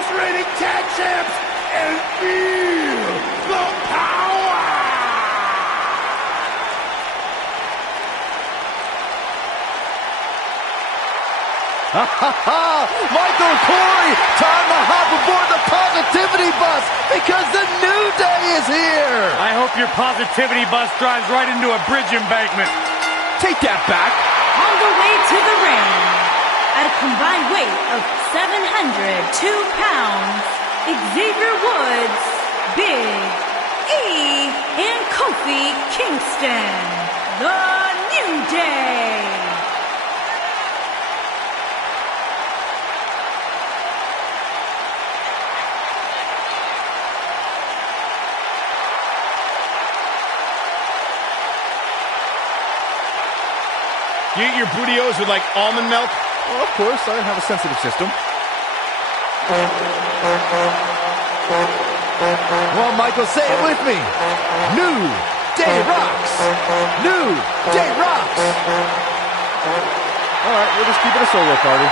highest rated tag champs and feel the power! Michael Corey, time to hop aboard the positivity bus because the New Day is here! I hope your positivity bus drives right into a bridge embankment. Take that back. On the way to the ring, at a combined weight of 702 pounds, Xavier Woods, Big E, and Kofi Kingston, the New Day. You eat your burritos with, like, almond milk? Well, of course, I have a sensitive system. Well, Michael, say it with me. New Day rocks. New Day rocks. All right, we'll just keep it a solo party.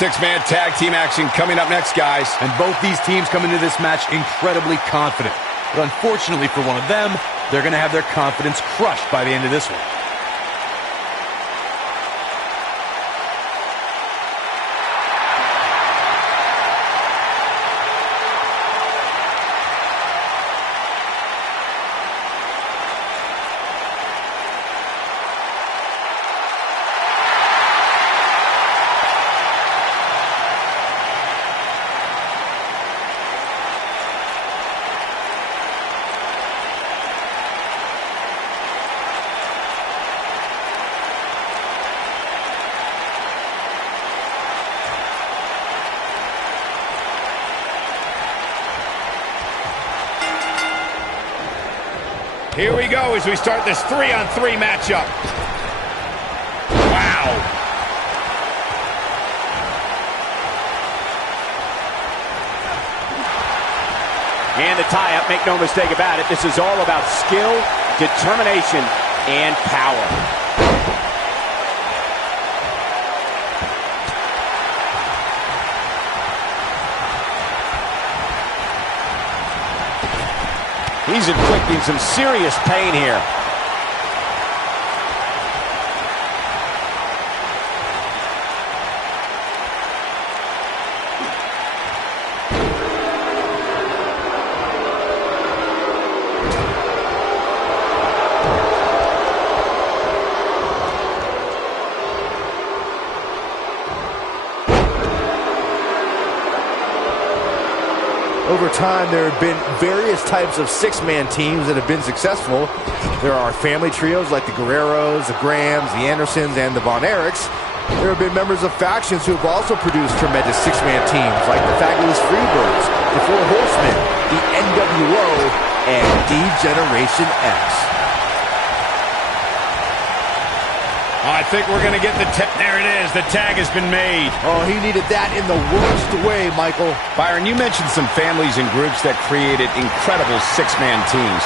Six-man tag team action coming up next, guys. And both these teams come into this match incredibly confident. But unfortunately for one of them, they're going to have their confidence crushed by the end of this one. Here we go as we start this 3-on-3 matchup. Wow. And the tie-up, make no mistake about it, this is all about skill, determination, and power. He's inflicting some serious pain here. Over time, there have been various types of six-man teams that have been successful. There are family trios like the Guerreros, the Grahams, the Andersons, and the Von Erichs. There have been members of factions who have also produced tremendous six-man teams like the Fabulous Freebirds, the Four Horsemen, the NWO, and D-Generation X. I think we're going to get the tag. There it is. The tag has been made. Oh, he needed that in the worst way, Michael. Byron, you mentioned some families and groups that created incredible six-man teams.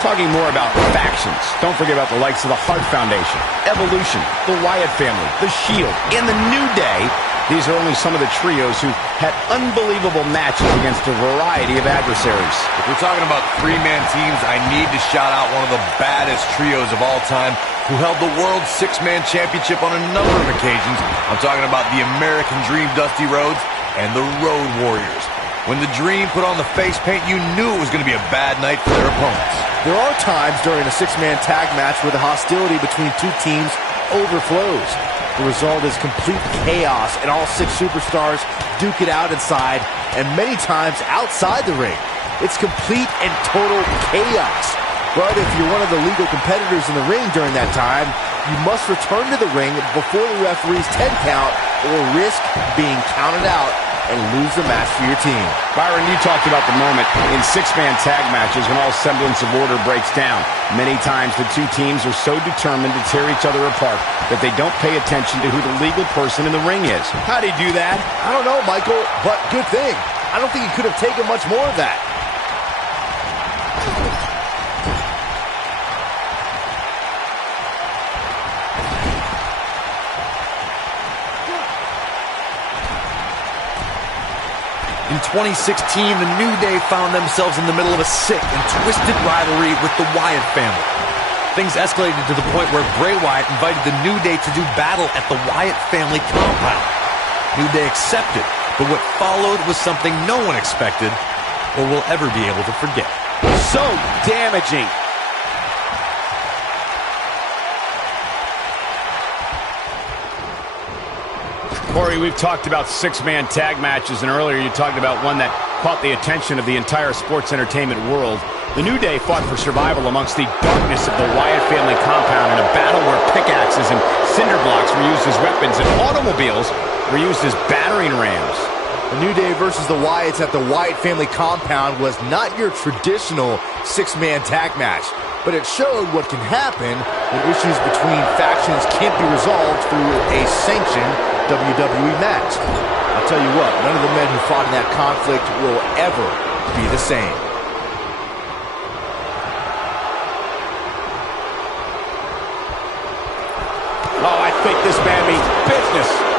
Talking more about factions, don't forget about the likes of the Hart Foundation, Evolution, the Wyatt family, the Shield, and the New Day. These are only some of the trios who had unbelievable matches against a variety of adversaries. If we're talking about three-man teams, I need to shout out one of the baddest trios of all time who held the World Six-Man Championship on a number of occasions. I'm talking about the American Dream Dusty Rhodes and the Road Warriors. When the Dream put on the face paint, you knew it was going to be a bad night for their opponents. There are times during a six-man tag match where the hostility between two teams overflows. The result is complete chaos, and all six superstars duke it out inside, and many times outside the ring. It's complete and total chaos. But if you're one of the legal competitors in the ring during that time, you must return to the ring before the referee's 10 count or risk being counted out and lose the match for your team. Byron, you talked about the moment in six-man tag matches when all semblance of order breaks down. Many times the two teams are so determined to tear each other apart that they don't pay attention to who the legal person in the ring is. How do you do that? I don't know, Michael, but good thing. I don't think he could have taken much more of that. In 2016, the New Day found themselves in the middle of a sick and twisted rivalry with the Wyatt family. Things escalated to the point where Bray Wyatt invited the New Day to do battle at the Wyatt family compound. New Day accepted, but what followed was something no one expected or will ever be able to forget. So damaging. Corey, we've talked about six-man tag matches, and earlier you talked about one that caught the attention of the entire sports entertainment world. The New Day fought for survival amongst the darkness of the Wyatt family compound in a battle where pickaxes and cinder blocks were used as weapons and automobiles were used as battering rams. The New Day versus the Wyatts at the Wyatt family compound was not your traditional six-man tag match, but it showed what can happen when issues between factions can't be resolved through a sanctioned WWE match. I'll tell you what, none of the men who fought in that conflict will ever be the same. Oh, I think this man means business.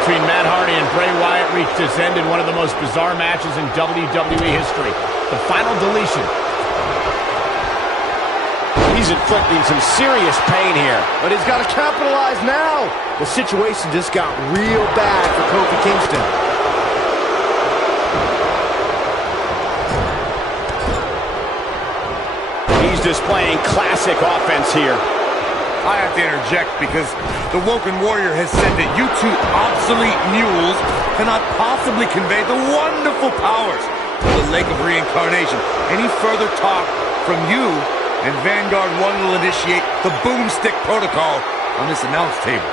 Between Matt Hardy and Bray Wyatt reached its end in one of the most bizarre matches in WWE history. The final deletion. He's inflicting some serious pain here. But he's got to capitalize now. The situation just got real bad for Kofi Kingston. He's displaying classic offense here. I have to interject because the Woken Warrior has said that you two obsolete mules cannot possibly convey the wonderful powers of the Lake of Reincarnation. Any further talk from you and Vanguard 1 will initiate the boomstick protocol on this announce table.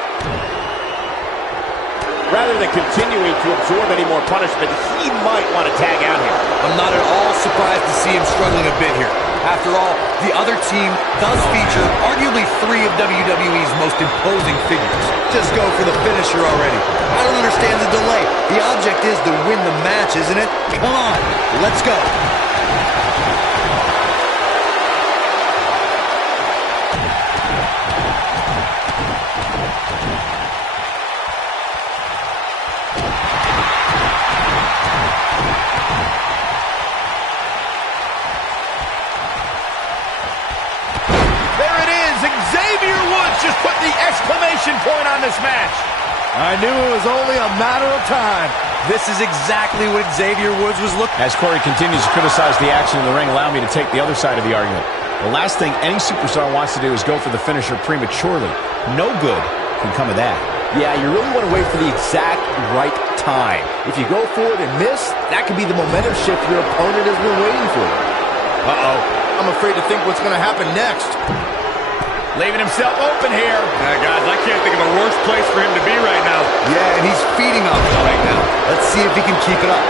Rather than continuing to absorb any more punishment, he might want to tag out here. I'm not at all surprised to see him struggling a bit here. After all, the other team does feature arguably three of WWE's most imposing figures. Just go for the finisher already. I don't understand the delay. The object is to win the match, isn't it? Come on, let's go. Just put the exclamation point on this match. I knew it was only a matter of time. This is exactly what Xavier Woods was looking for. As Corey continues to criticize the action in the ring, allow me to take the other side of the argument. The last thing any superstar wants to do is go for the finisher prematurely. No good can come of that. Yeah, you really want to wait for the exact right time. If you go for it and miss, that could be the momentum shift your opponent has been waiting for. Uh-oh. I'm afraid to think what's going to happen next. Leaving himself open here. Guys, I can't think of a worse place for him to be right now. Yeah, and he's feeding off it right now. Let's see if he can keep it up.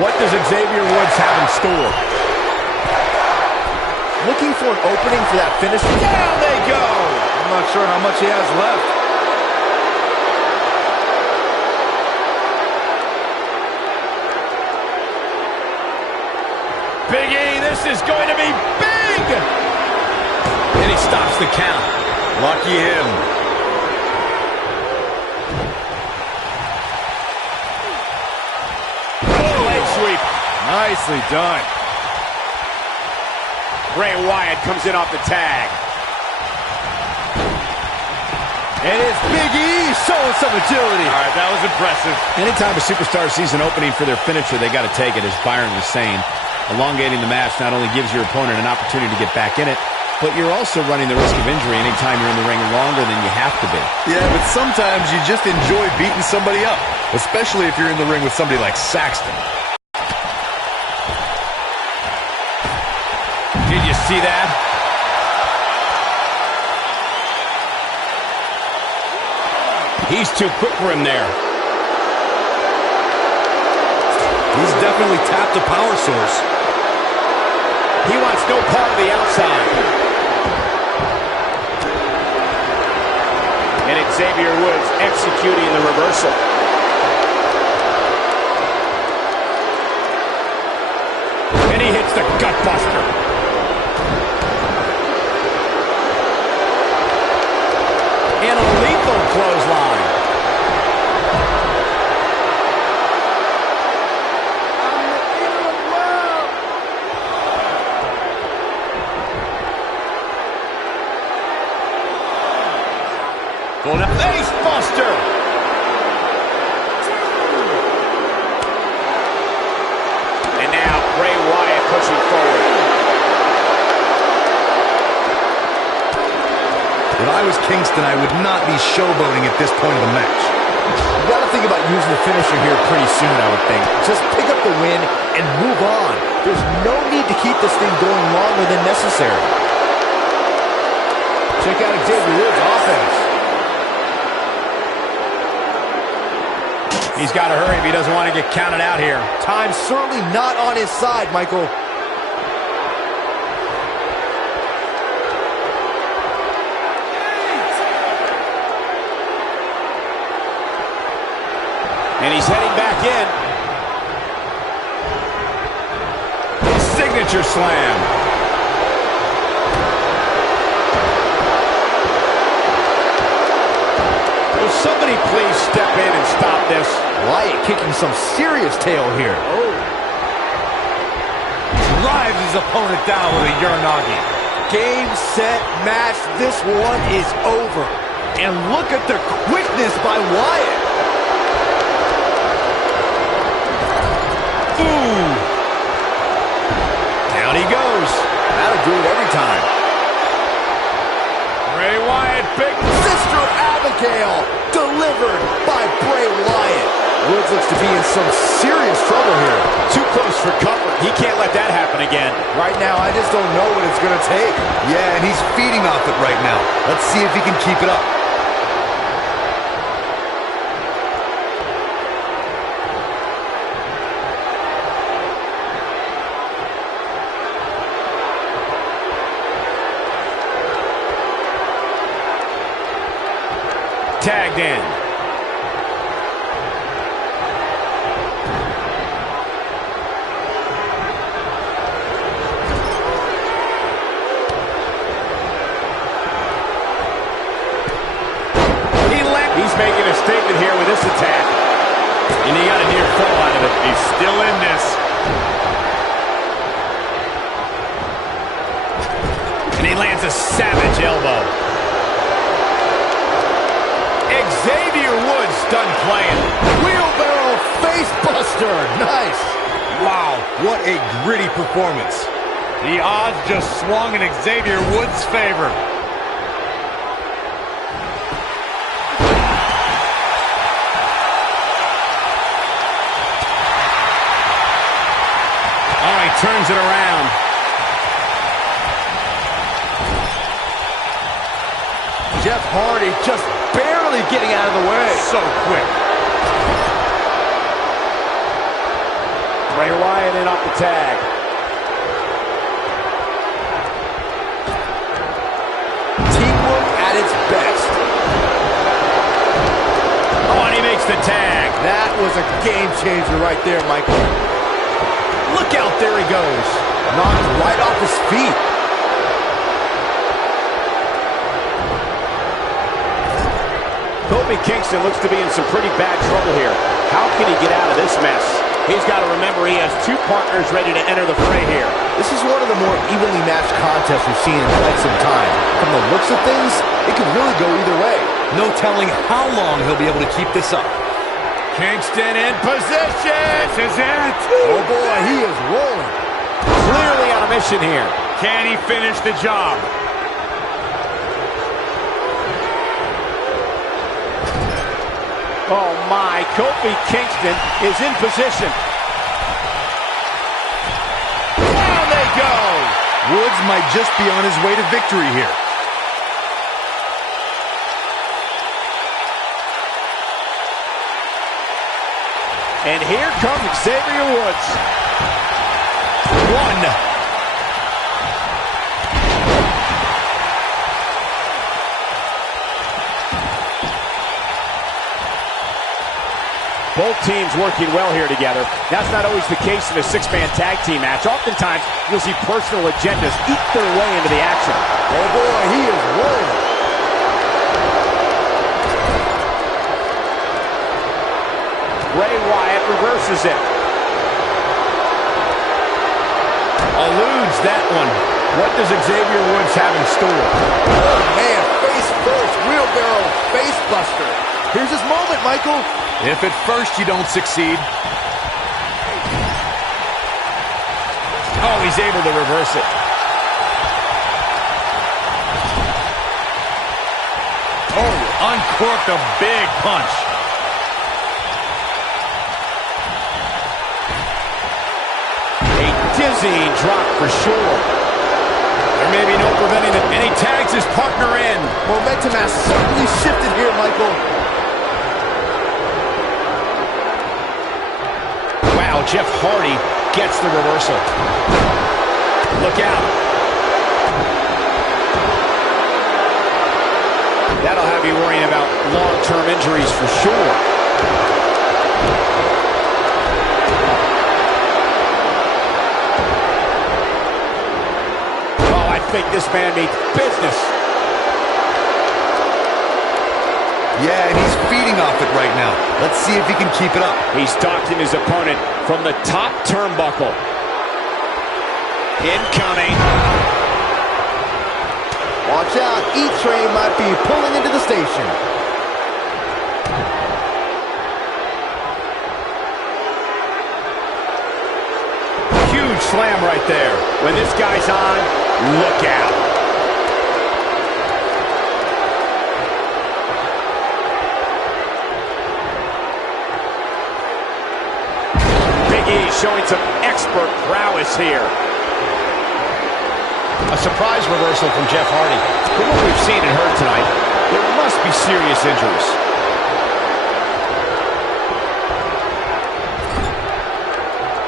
What does Xavier Woods have in store? Looking for an opening for that finish. Down they go! I'm not sure how much he has left. Big E, this is going to be big! And he stops the count. Lucky him. Leg sweep. Nicely done. Bray Wyatt comes in off the tag. And it's Big E showing some agility. All right, that was impressive. Anytime a superstar sees an opening for their finisher, they got to take it, as Byron was saying. Elongating the match not only gives your opponent an opportunity to get back in it, but you're also running the risk of injury anytime you're in the ring longer than you have to be. Yeah, but sometimes you just enjoy beating somebody up, especially if you're in the ring with somebody like Saxton. Did you see that? He's too quick for him there. He's definitely tapped a power source. He wants no part of the outside. And Xavier Woods executing the reversal. And he hits the gut buster. And a lethal clothesline. Face buster. And now Bray Wyatt pushing forward. If I was Kingston, I would not be showboating at this point of the match. You got to think about using the finisher here pretty soon, I would think. Just pick up the win and move on. There's no need to keep this thing going longer than necessary. Check out Xavier Woods' offense. He's got to hurry if he doesn't want to get counted out here. Time's certainly not on his side, Michael. And he's heading back in. Signature slam. Will somebody please step in and stop this? Wyatt kicking some serious tail here. Oh. Drives his opponent down with a Uranagi. Game, set, match. This one is over. And look at the quickness by Wyatt. Ooh. Down he goes. That'll do it every time. Bray Wyatt, big Sister Abigail, delivered by Bray Wyatt. Woods looks to be in some serious trouble here. too close for comfort. He can't let that happen again. Right now, I just don't know what it's going to take. Yeah, and he's feeding off it right now. Let's see if he can keep it up. Tagged in. He's making a statement here with this attack. And he got a near fall out of it. He's still in this. And he lands a savage elbow. Xavier Woods done playing. Wheelbarrow face buster. Nice. Wow, what a gritty performance. The odds just swung in Xavier Woods' favor. turns it around. Jeff Hardy just barely getting out of the way. So quick. Bray Wyatt in off the tag. Teamwork at its best. Oh, and he makes the tag. That was a game changer right there, Michael. Look out, there he goes. Knocked right off his feet. Kofi Kingston looks to be in some pretty bad trouble here. How can he get out of this mess? He's got to remember he has two partners ready to enter the fray here. This is one of the more evenly matched contests we've seen in quite some time. From the looks of things, it could really go either way. No telling how long he'll be able to keep this up. Kingston in position. This is it. Oh boy, he is rolling. Clearly on a mission here. Can he finish the job? Oh my, Kofi Kingston is in position. Down they go. Woods might just be on his way to victory here. And here comes Xavier Woods. One. Both teams working well here together. That's not always the case in a six-man tag team match. Oftentimes, you'll see personal agendas eat their way into the action. Oh boy, he is rolling. Bray Wyatt reverses it. Eludes that one. What does Xavier Woods have in store? Oh man, face first, wheelbarrow, face buster. Here's his moment, Michael. If at first you don't succeed. Oh, he's able to reverse it. Oh, uncorked a big punch. A dizzying drop for sure. There may be no preventing it. And he tags his partner in. Momentum has certainly shifted here, Michael. Wow, Jeff Hardy gets the reversal. Look out. That'll have you worrying about long-term injuries for sure. Oh, I think this man means business. Yeah, and he's feeding off it right now. Let's see if he can keep it up. He's stalking his opponent from the top turnbuckle. Incoming. Watch out, E-Train might be pulling into the station. Huge slam right there. When this guy's on, look out. Showing some expert prowess here. A surprise reversal from Jeff Hardy. From what we've seen and heard tonight, there must be serious injuries.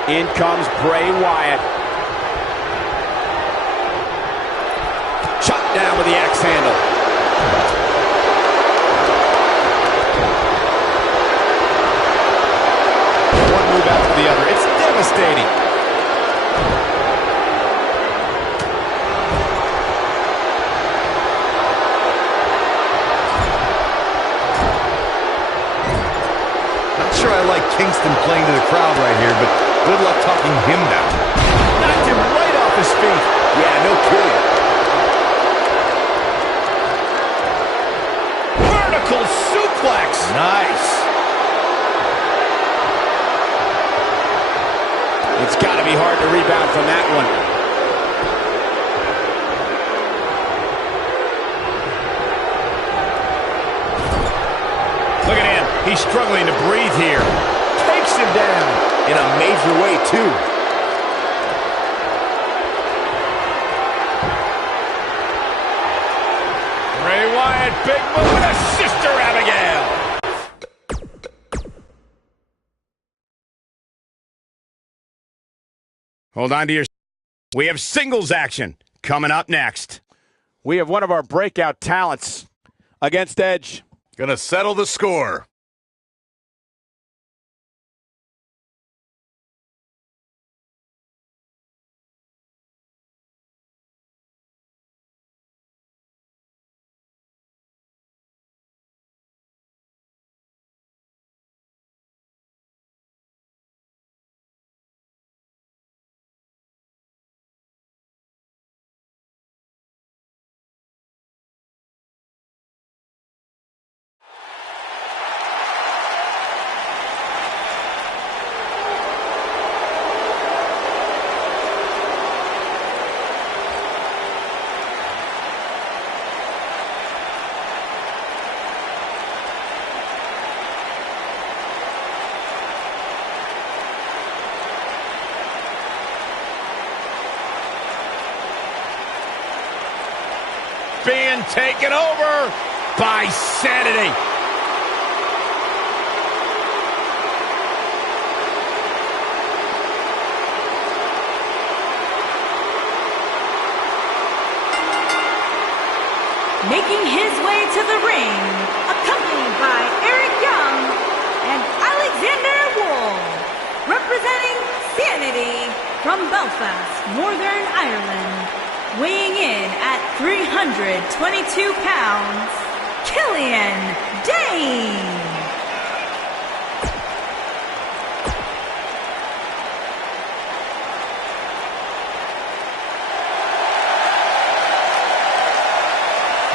In comes Bray Wyatt. Shot down with the axe handle. Move after the other. It's devastating. Not sure I like Kingston playing to the crowd right here, but good luck talking him down. Knocked him right off his feet. Yeah, no kidding. Vertical suplex. Nice. It's got to be hard to rebound from that one. Look at him. He's struggling to breathe here. Takes him down in a major way, too. right, big move and a Sister Abigail. Hold on to your... We have singles action coming up next. We have one of our breakout talents against Edge. Gonna settle the score. Being taken over by Sanity. Making his way to the ring, accompanied by Eric Young and Alexander Wolf, representing Sanity from Belfast, Northern Ireland. Weighing in at 322 pounds, Killian Dane.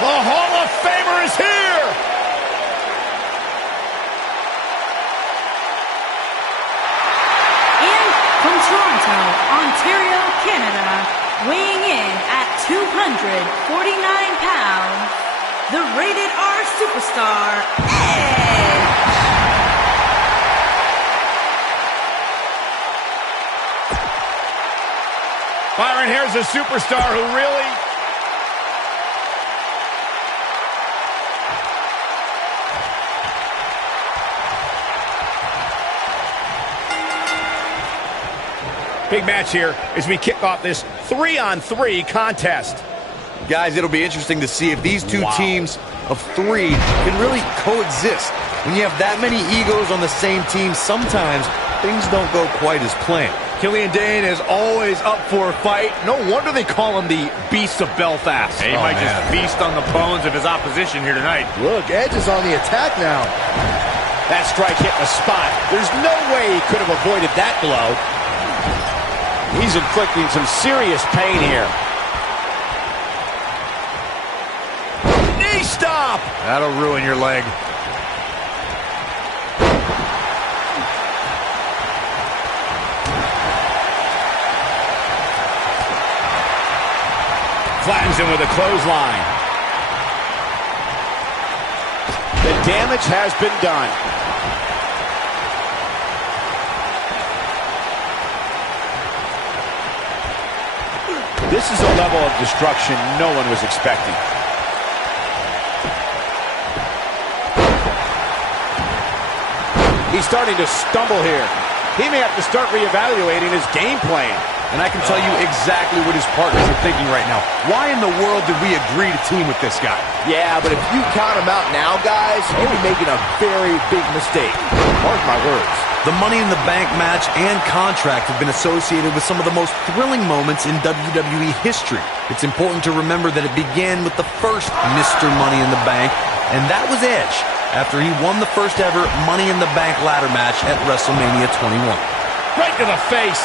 The Hall of Famer is here! And from Toronto, Ontario, Canada, weighing in at 249 pounds, the Rated R Superstar, Edge. Byron, here's a superstar who really... Big match here as we kick off this 3-on-3 contest. Guys, it'll be interesting to see if these two teams of three can really coexist. When you have that many egos on the same team, sometimes things don't go quite as planned. Killian Dane is always up for a fight. No wonder they call him the Beast of Belfast. He might just feast on the bones of his opposition here tonight. Look, Edge is on the attack now. That strike hit the spot. There's no way he could have avoided that blow. He's inflicting some serious pain here. Knee stop! That'll ruin your leg. Flattens him with a clothesline. The damage has been done. This is a level of destruction no one was expecting. He's starting to stumble here. He may have to start reevaluating his game plan. And I can tell you exactly what his partners are thinking right now. Why in the world did we agree to team with this guy? Yeah, but if you count him out now, guys, you'll be making a very big mistake. Mark my words. The Money in the Bank match and contract have been associated with some of the most thrilling moments in WWE history. It's important to remember that it began with the first Mr. Money in the Bank, and that was Edge, after he won the first ever Money in the Bank ladder match at WrestleMania 21. Right to the face.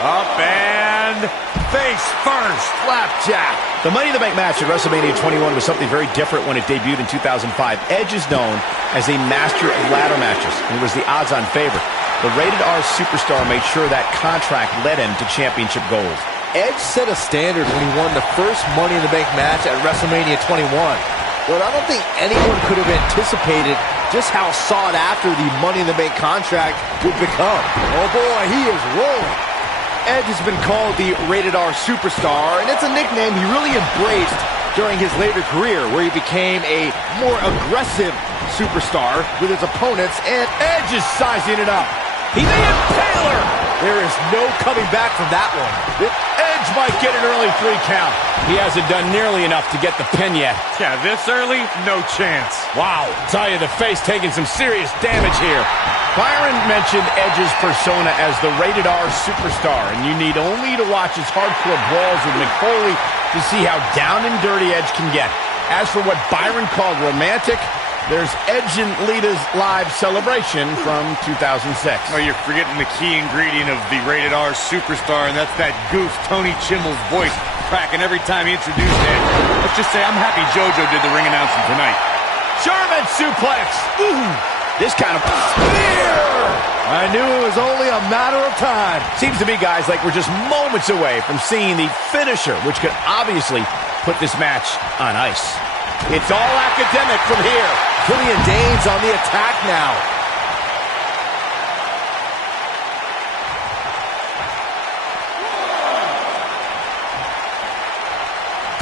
Up and face first. Flapjack. The Money in the Bank match at WrestleMania 21 was something very different when it debuted in 2005. Edge is known as a master of ladder matches, and he was the odds-on favorite. The Rated R Superstar made sure that contract led him to championship gold. Edge set a standard when he won the first Money in the Bank match at WrestleMania 21. But I don't think anyone could have anticipated just how sought after the Money in the Bank contract would become. Oh boy, he is rolling. Edge has been called the Rated R Superstar, and it's a nickname he really embraced during his later career, where he became a more aggressive superstar with his opponents, and Edge is sizing it up. He may impale her. there is no coming back from that one. Edge might get an early 3 count. He hasn't done nearly enough to get the pin yet. Yeah, this early, no chance. Wow, tell you, the face taking some serious damage here. Byron mentioned Edge's persona as the Rated R Superstar, and you need only to watch his hardcore brawls with Mick Foley to see how down and dirty Edge can get. As for what Byron called romantic, there's Edge and Lita's live celebration from 2006. Oh, you're forgetting the key ingredient of the Rated R Superstar, and that's that goof Tony Chimmel's voice cracking every time he introduced Edge. Let's just say I'm happy JoJo did the ring announcing tonight. German suplex. Ooh, this kind of spear. I knew it was only a matter of time. Seems to me, guys, like we're just moments away from seeing the finisher, which could obviously put this match on ice. It's all academic from here. Killian Dane's on the attack now.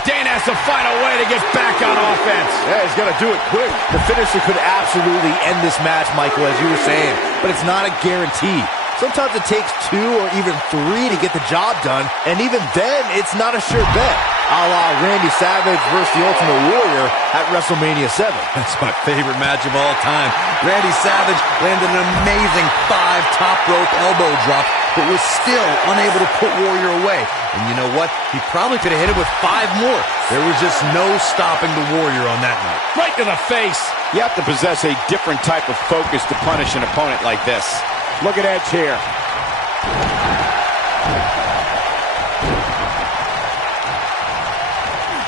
Dane has to find a way to get back on offense. Yeah, he's got to do it quick. The finisher could absolutely end this match, Michael, as you were saying, but it's not a guarantee. Sometimes it takes 2 or even 3 to get the job done, and even then, it's not a sure bet. A la Randy Savage versus the Ultimate Warrior at WrestleMania 7. That's my favorite match of all time. Randy Savage landed an amazing 5 top rope elbow drop, but was still unable to put Warrior away. And you know what? He probably could have hit him with 5 more. There was just no stopping the Warrior on that night. Right to the face. You have to possess a different type of focus to punish an opponent like this. Look at Edge here.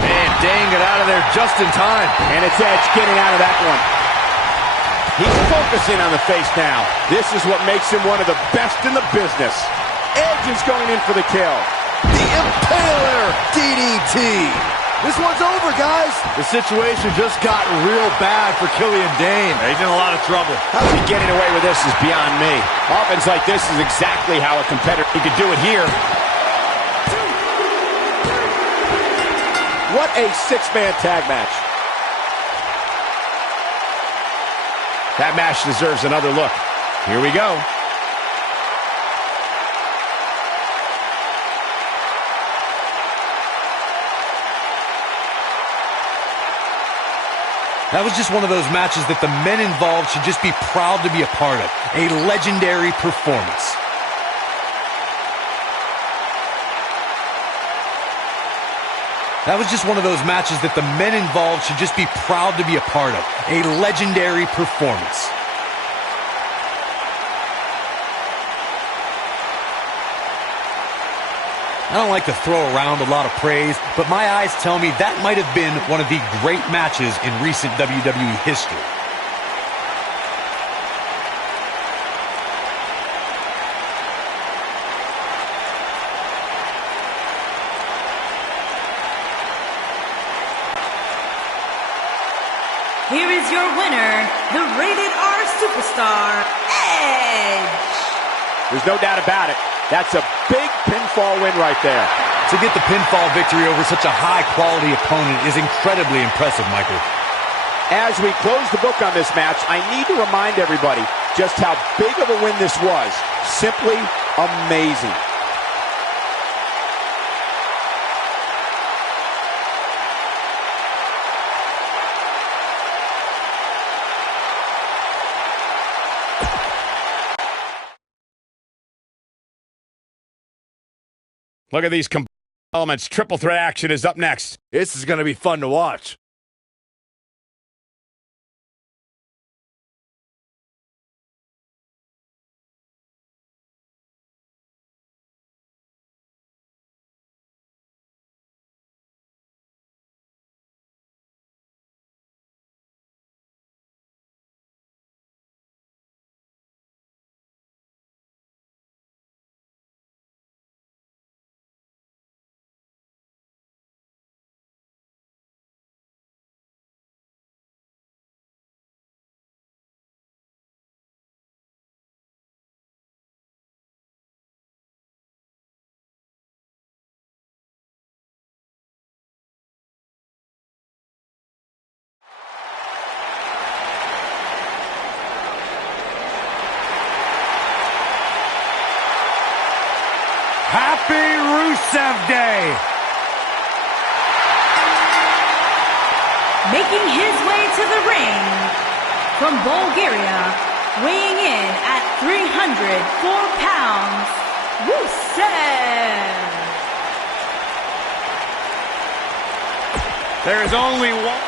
And Dane got out of there just in time. And it's Edge getting out of that one. He's focusing on the face now. This is what makes him one of the best in the business. Edge is going in for the kill. The Impaler DDT. This one's over, guys. The situation just got real bad for Killian Dane. He's in a lot of trouble. How he getting away with this is beyond me. Offense like this is exactly how a competitor could do it here. What a 6-man tag match. That match deserves another look. Here we go. That was just one of those matches that the men involved should just be proud to be a part of. A legendary performance. That was just one of those matches that the men involved should just be proud to be a part of. A legendary performance. I don't like to throw around a lot of praise, but my eyes tell me that might have been one of the great matches in recent WWE history. Here is your winner, the Rated R Superstar, Edge. There's no doubt about it. That's a big pinfall win right there. To get the pinfall victory over such a high-quality opponent is incredibly impressive, Michael. As we close the book on this match, I need to remind everybody just how big of a win this was. Simply amazing. Look at these elements. Triple threat action is up next. This is going to be fun to watch. Happy Rusev Day! Making his way to the ring from Bulgaria, weighing in at 304 pounds, Rusev. There is only one.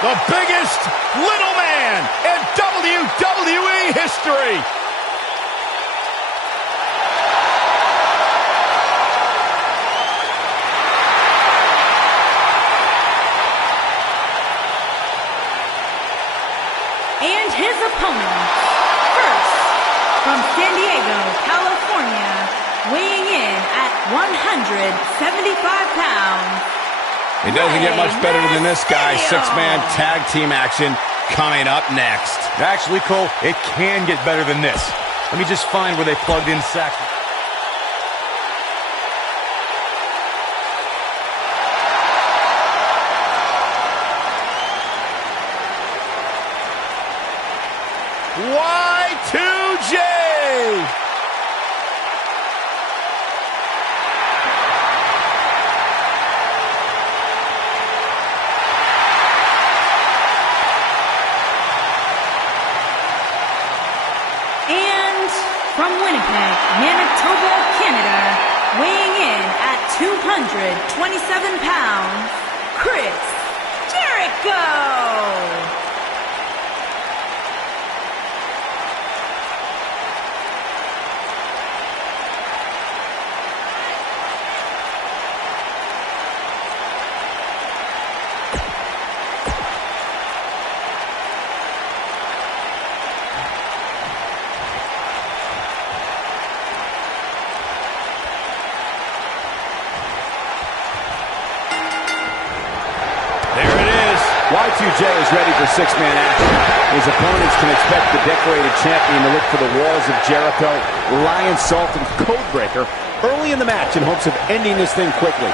The biggest little man in WWE history. And his opponent, first, from San Diego, California, weighing in at 175 pounds. It doesn't get much better than this, guy. Six-man tag team action coming up next. Actually, Cole, it can get better than this. Let me just find where they plugged in Saxton. Y2J! And from Winnipeg, Manitoba, Canada, weighing in at 227 pounds, Chris Jericho. Y2J is ready for six-man action. His opponents can expect the decorated champion to look for the walls of Jericho, Lion Salt, and Codebreaker early in the match in hopes of ending this thing quickly.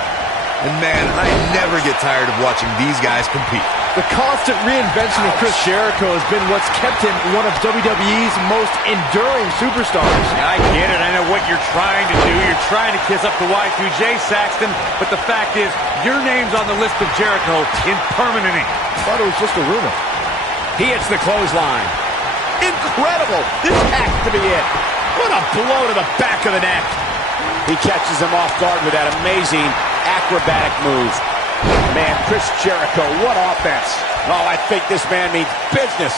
And man, I never get tired of watching these guys compete. The constant reinvention of Chris Jericho has been what's kept him one of WWE's most enduring superstars. I get it. I know what you're trying to do. You're trying to kiss up to Y2J, Saxton. But the fact is, your name's on the list of Jericho in permanent ink. I thought it was just a rumor. He hits the clothesline. Incredible! This has to be it. What a blow to the back of the neck. He catches him off guard with that amazing acrobatic move. Man, Chris Jericho, what offense. Oh, I think this man means business.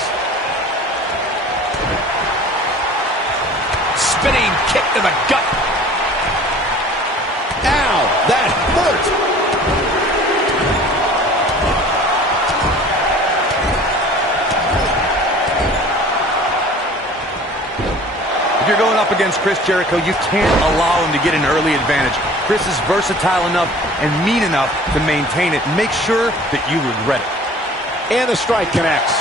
Spinning kick to the gut. Ow, that hurt. If you're going up against Chris Jericho, you can't allow him to get an early advantage. Chris is versatile enough and mean enough to maintain it. Make sure that you regret it. And the strike connects.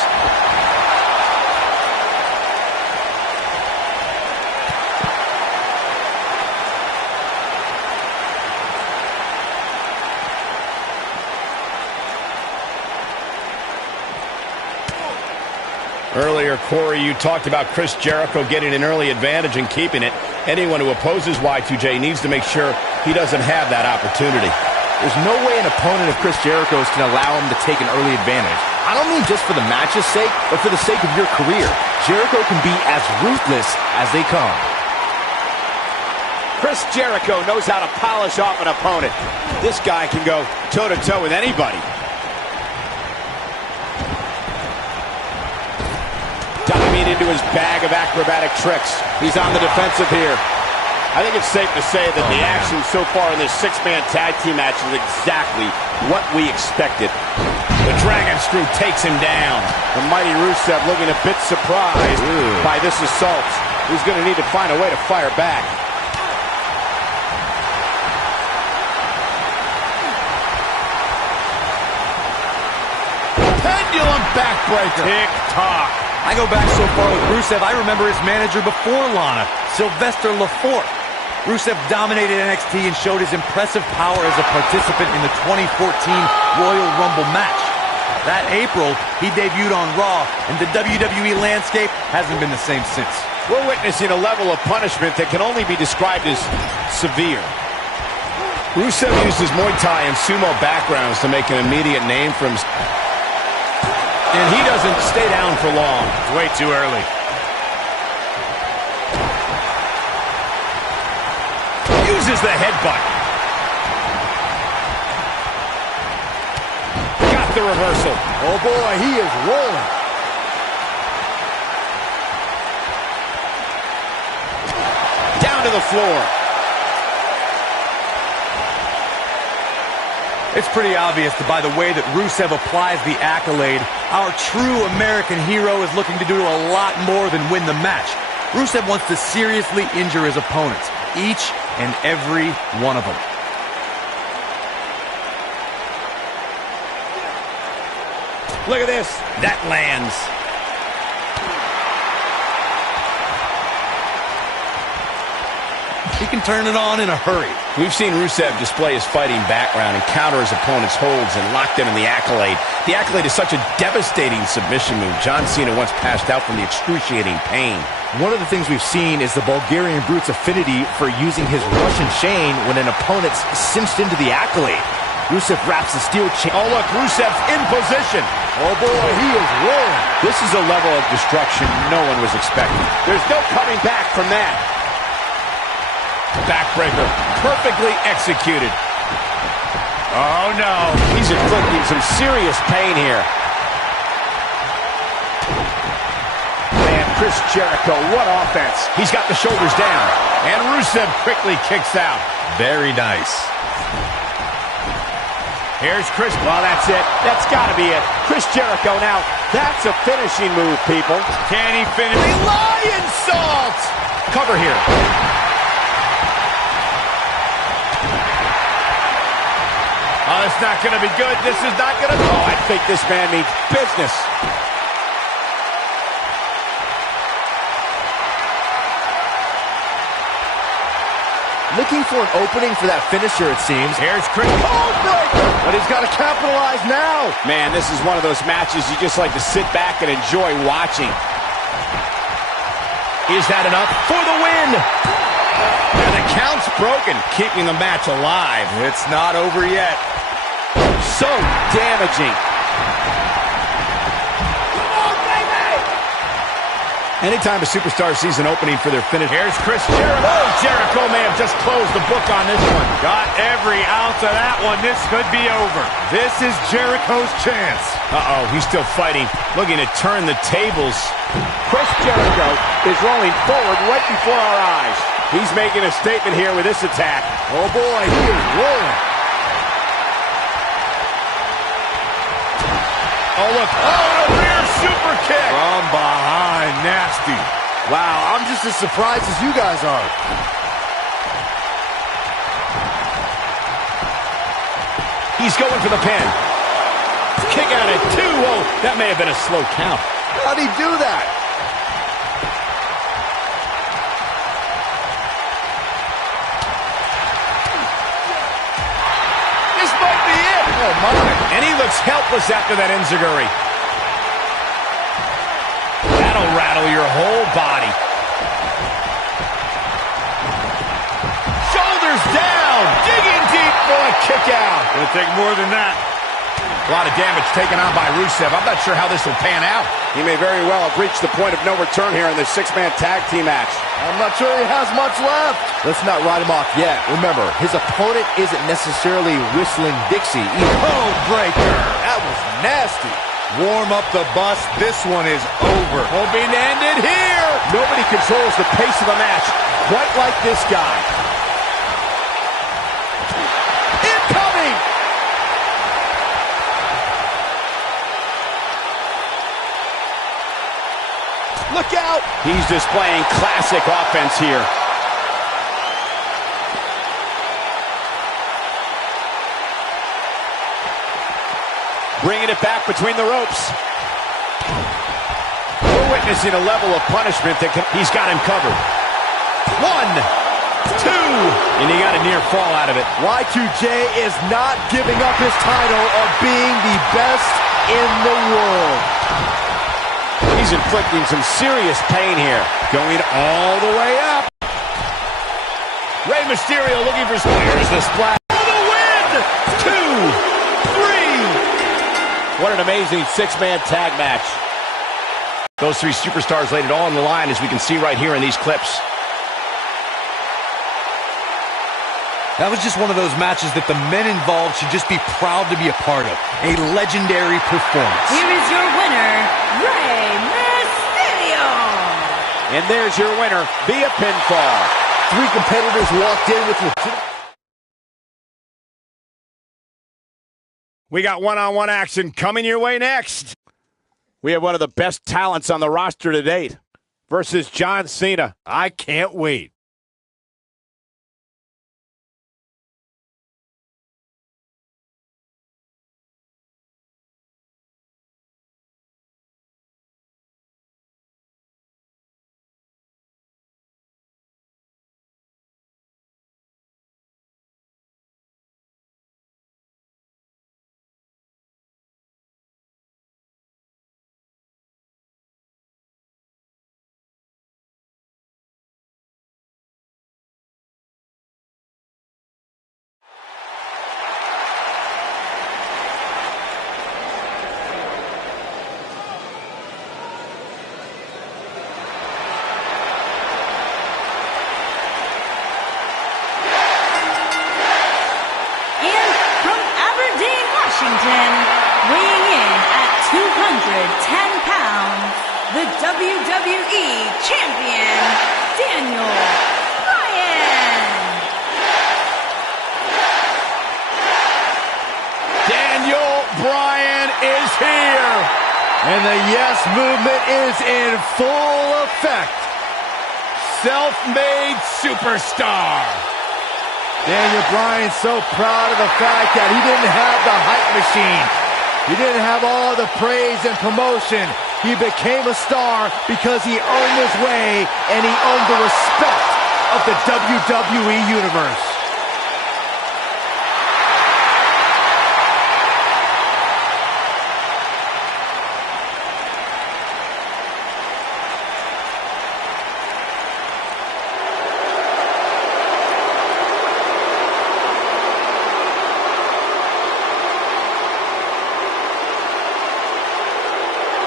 Earlier, Corey, you talked about Chris Jericho getting an early advantage and keeping it. Anyone who opposes Y2J needs to make sure he doesn't have that opportunity. There's no way an opponent of Chris Jericho's can allow him to take an early advantage. I don't mean just for the match's sake, but for the sake of your career. Jericho can be as ruthless as they come. Chris Jericho knows how to polish off an opponent. This guy can go toe-to-toe with anybody. Diving into his bag of acrobatic tricks. He's on the defensive here. I think it's safe to say that the action so far in this six-man tag team match is exactly what we expected. The Dragon Screw takes him down. The mighty Rusev looking a bit surprised by this assault. He's going to need to find a way to fire back. Pendulum backbreaker. Tick-tock. I go back so far with Rusev, I remember his manager before Lana, Sylvester Lefort. Rusev dominated NXT and showed his impressive power as a participant in the 2014 Royal Rumble match. That April, he debuted on Raw, and the WWE landscape hasn't been the same since. We're witnessing a level of punishment that can only be described as severe. Rusev used his Muay Thai and sumo backgrounds to make an immediate name for himself. And he doesn't stay down for long. It's way too early. Uses the headbutt. Got the reversal. Oh boy, he is rolling. Down to the floor. It's pretty obvious that by the way that Rusev applies the accolade, our true American hero is looking to do a lot more than win the match. Rusev wants to seriously injure his opponents, each and every one of them. Look at this. That lands. He can turn it on in a hurry. We've seen Rusev display his fighting background and counter his opponent's holds and lock them in the accolade. The accolade is such a devastating submission move. John Cena once passed out from the excruciating pain. One of the things we've seen is the Bulgarian Brute's affinity for using his Russian chain when an opponent's cinched into the accolade. Rusev wraps the steel chain. Oh, look, Rusev's in position. Oh, boy, he is rolling. This is a level of destruction no one was expecting. There's no coming back from that. Backbreaker, perfectly executed. Oh, no. He's inflicting some serious pain here. Man, Chris Jericho, what offense. He's got the shoulders down. And Rusev quickly kicks out. Very nice. Here's Chris. Well, that's it. That's got to be it. Chris Jericho now. That's a finishing move, people. Can he finish? Lion salt! Cover here. Oh, it's not going to be good. This is not going to... Oh, I think this man needs business. Looking for an opening for that finisher, it seems. Here's Chris. Codebreaker! But he's got to capitalize now. Man, this is one of those matches you just like to sit back and enjoy watching. Is that enough for the win? And the count's broken, keeping the match alive. It's not over yet. So damaging. Anytime a superstar sees an opening for their finish. Here's Chris Jericho. Oh, Jericho may have just closed the book on this one. Got every ounce of that one. This could be over. This is Jericho's chance. Uh-oh, he's still fighting. Looking to turn the tables. Chris Jericho is rolling forward right before our eyes. He's making a statement here with this attack. Oh, boy, he is rolling. Oh, look. Oh, a rear super kick. From behind. Nasty. Wow, I'm just as surprised as you guys are. He's going for the pin. Kick out at 2. Oh, that may have been a slow count. How'd he do that? This might be it. Oh, my. And he looks helpless after that enziguri. That'll rattle your whole body. Shoulders down. Digging deep for a kick out. It'll take more than that. A lot of damage taken on by Rusev. I'm not sure how this will pan out. He may very well have reached the point of no return here in this six-man tag team match. I'm not sure he has much left. Let's not write him off yet. Remember, his opponent isn't necessarily whistling Dixie either. Codebreaker. That was nasty. Warm up the bus. This one is over. Hoping to end it here. Nobody controls the pace of a match quite like this guy. Incoming! Look out! He's displaying classic offense here. Bringing it back between the ropes. We're witnessing a level of punishment that he's got him covered. 1, 2, and he got a near fall out of it. Y2J is not giving up his title of being the best in the world. He's inflicting some serious pain here. Going all the way up. Rey Mysterio looking for Here's the splash. For the win! 2, 3. What an amazing six-man tag match. Those three superstars laid it all on the line, as we can see right here in these clips. That was just one of those matches that the men involved should just be proud to be a part of. A legendary performance. Here is your winner, Rey Mysterio. And there's your winner via pinfall. 3 competitors walked in with legitimate. We got one-on-one action coming your way next. We have one of the best talents on the roster to date versus John Cena. I can't wait. Weighing in at 210 pounds, the WWE Champion, Daniel Bryan. Daniel Bryan is here. And the yes movement is in full effect. Self-made superstar. Daniel Bryan's so proud of the fact that he didn't have the hype machine. He didn't have all the praise and promotion. He became a star because he earned his way and he earned the respect of the WWE Universe.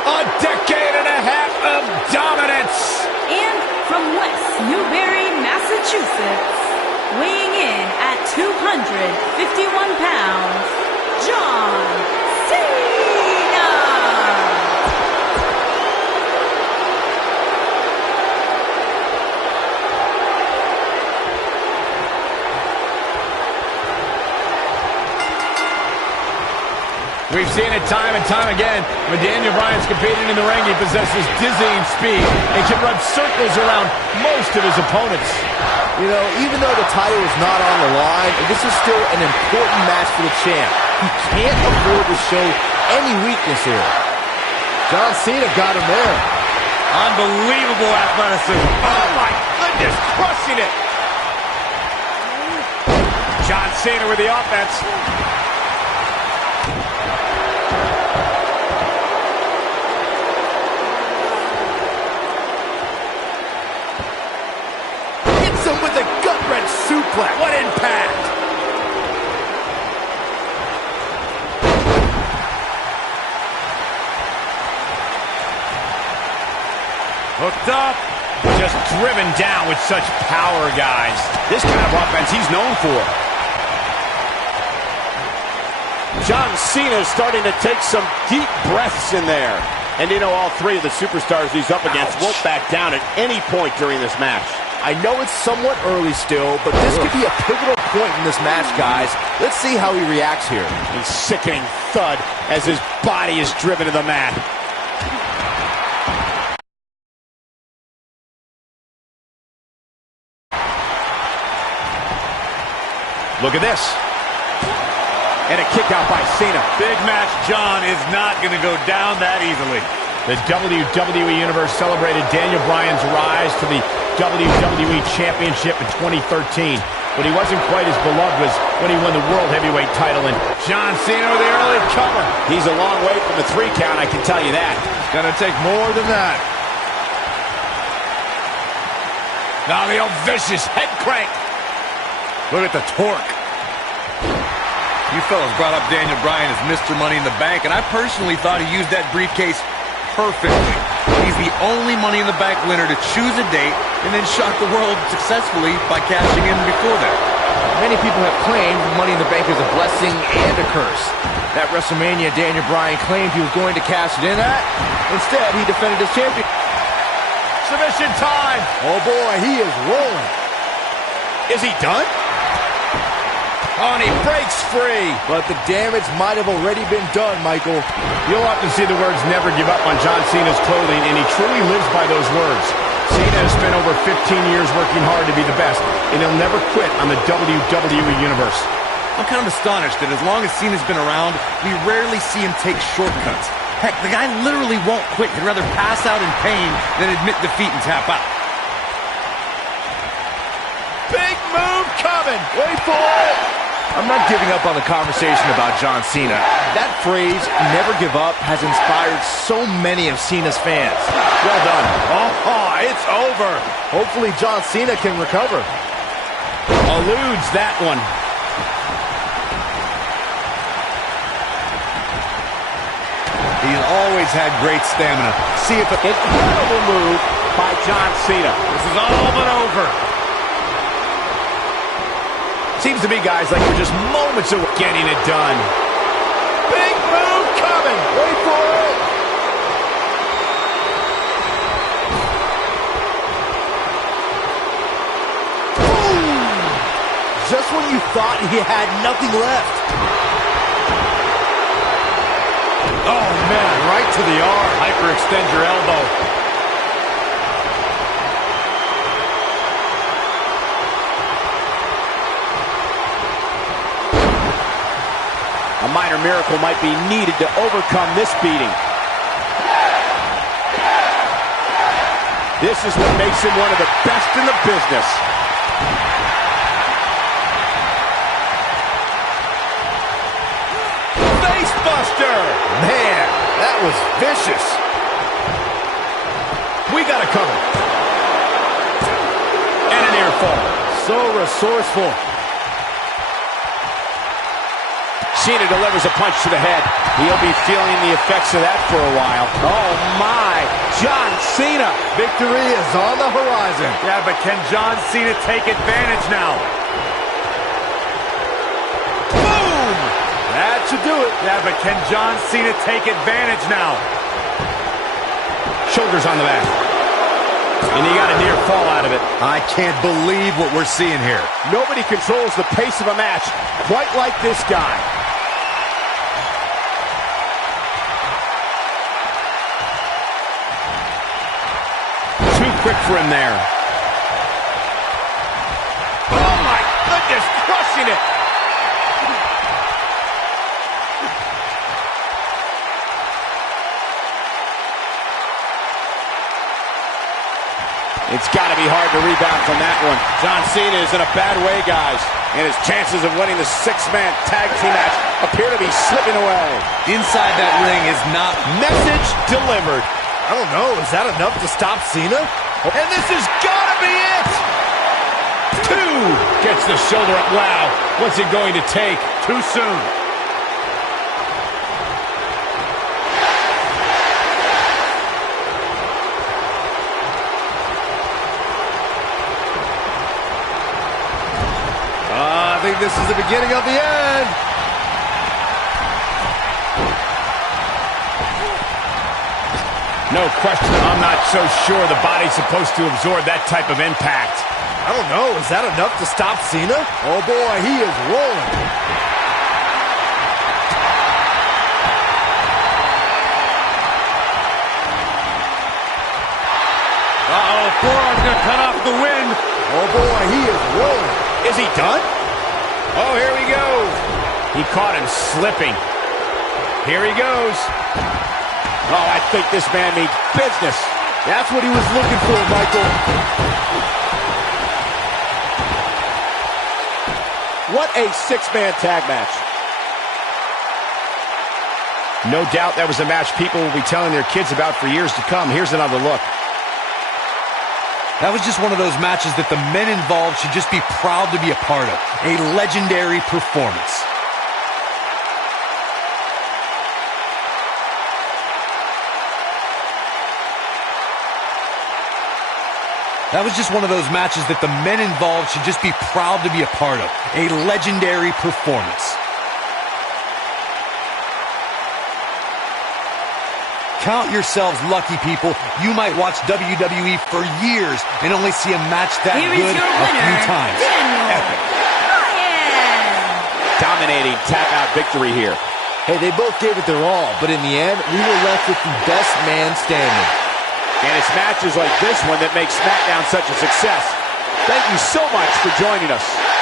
A decade and a half of dominance. And from West Newbury, Massachusetts, weighing in at 251 pounds, John Cena. We've seen it time and time again. When Daniel Bryan's competing in the ring, he possesses dizzying speed and can run circles around most of his opponents. You know, even though the title is not on the line, this is still an important match for the champ. He can't afford to show any weakness here. John Cena got him there. Unbelievable athleticism. Oh my goodness, crushing it. John Cena with the offense. With a gut-wrench suplex. What impact! Hooked up. Just driven down with such power, guys. This kind of offense he's known for. John Cena is starting to take some deep breaths in there. And you know, all three of the superstars he's up against won't back down at any point during this match. I know it's somewhat early still, but this could be a pivotal point in this match, guys. Let's see how he reacts here. A sickening thud as his body is driven to the mat. Look at this. And a kick out by Cena. Big match John is not going to go down that easily. The WWE Universe celebrated Daniel Bryan's rise to the WWE Championship in 2013. but he wasn't quite as beloved as when he won the World Heavyweight title. And John Cena with the early cover. He's a long way from the 3 count, I can tell you that. It's going to take more than that. Now the old vicious head crank. Look at the torque. You fellas brought up Daniel Bryan as Mr. Money in the Bank, and I personally thought he used that briefcase perfectly. He's the only Money in the Bank winner to choose a date and then shock the world successfully by cashing in before that. Many people have claimed Money in the Bank is a blessing and a curse. At WrestleMania, Daniel Bryan claimed he was going to cash it in at. Instead, he defended his championship. Submission time. Oh boy, he is rolling. Is he done? Oh, and he breaks free. But the damage might have already been done, Michael. You'll often see the words never give up on John Cena's clothing, and he truly lives by those words. Cena has spent over 15 years working hard to be the best, and he'll never quit on the WWE Universe. I'm kind of astonished that as long as Cena's been around, we rarely see him take shortcuts. Heck, the guy literally won't quit. He'd rather pass out in pain than admit defeat and tap out. Big move coming. Wait for it. I'm not giving up on the conversation about John Cena. That phrase, never give up, has inspired so many of Cena's fans. Well done. Oh, it's over. Hopefully John Cena can recover. Eludes that one. He's always had great stamina. See if it... Incredible move by John Cena. This is all but over. Seems to me, guys, like we're just moments away getting it done. Big move coming. Wait for it. Boom! Just when you thought he had nothing left. Oh, man, right to the arm. Hyperextend your elbow. A minor miracle might be needed to overcome this beating. This is what makes him one of the best in the business. Facebuster! Man, that was vicious. We got it covered. And an air fall. So resourceful. Cena delivers a punch to the head. He'll be feeling the effects of that for a while. Oh, my. John Cena. Victory is on the horizon. Yeah, but can John Cena take advantage now? Boom! That should do it. Yeah, but can John Cena take advantage now? Shoulders on the mat. And he got a near fall out of it. I can't believe what we're seeing here. Nobody controls the pace of a match quite like this guy. Too quick for him there. Oh my goodness, crushing it. It's got to be hard to rebound from that one. John Cena is in a bad way, guys. And his chances of winning the six-man tag team match appear to be slipping away. Inside that ring is not... Message delivered. I don't know. Is that enough to stop Cena? And this has got to be it. 2. Gets the shoulder up. Wow. What's it going to take? Too soon. I think this is the beginning of the end. No question, I'm not so sure the body's supposed to absorb that type of impact. I don't know. Is that enough to stop Cena? Oh, boy, he is rolling. Uh-oh, forearm's gonna cut off the wind. Oh, boy, he is rolling. Is he done? Oh, here he goes. He caught him slipping. Here he goes. Oh, I think this man means business. That's what he was looking for, Michael. What a six-man tag match. No doubt that was a match people will be telling their kids about for years to come. Here's another look. That was just one of those matches that the men involved should just be proud to be a part of. A legendary performance. That was just one of those matches that the men involved should just be proud to be a part of. A legendary performance. Count yourselves lucky, people. You might watch WWE for years and only see a match that good a few times. Epic. Dominating tap-out victory here. Hey, they both gave it their all, but in the end, we were left with the best man standing. And it's matches like this one that make SmackDown such a success. Thank you so much for joining us.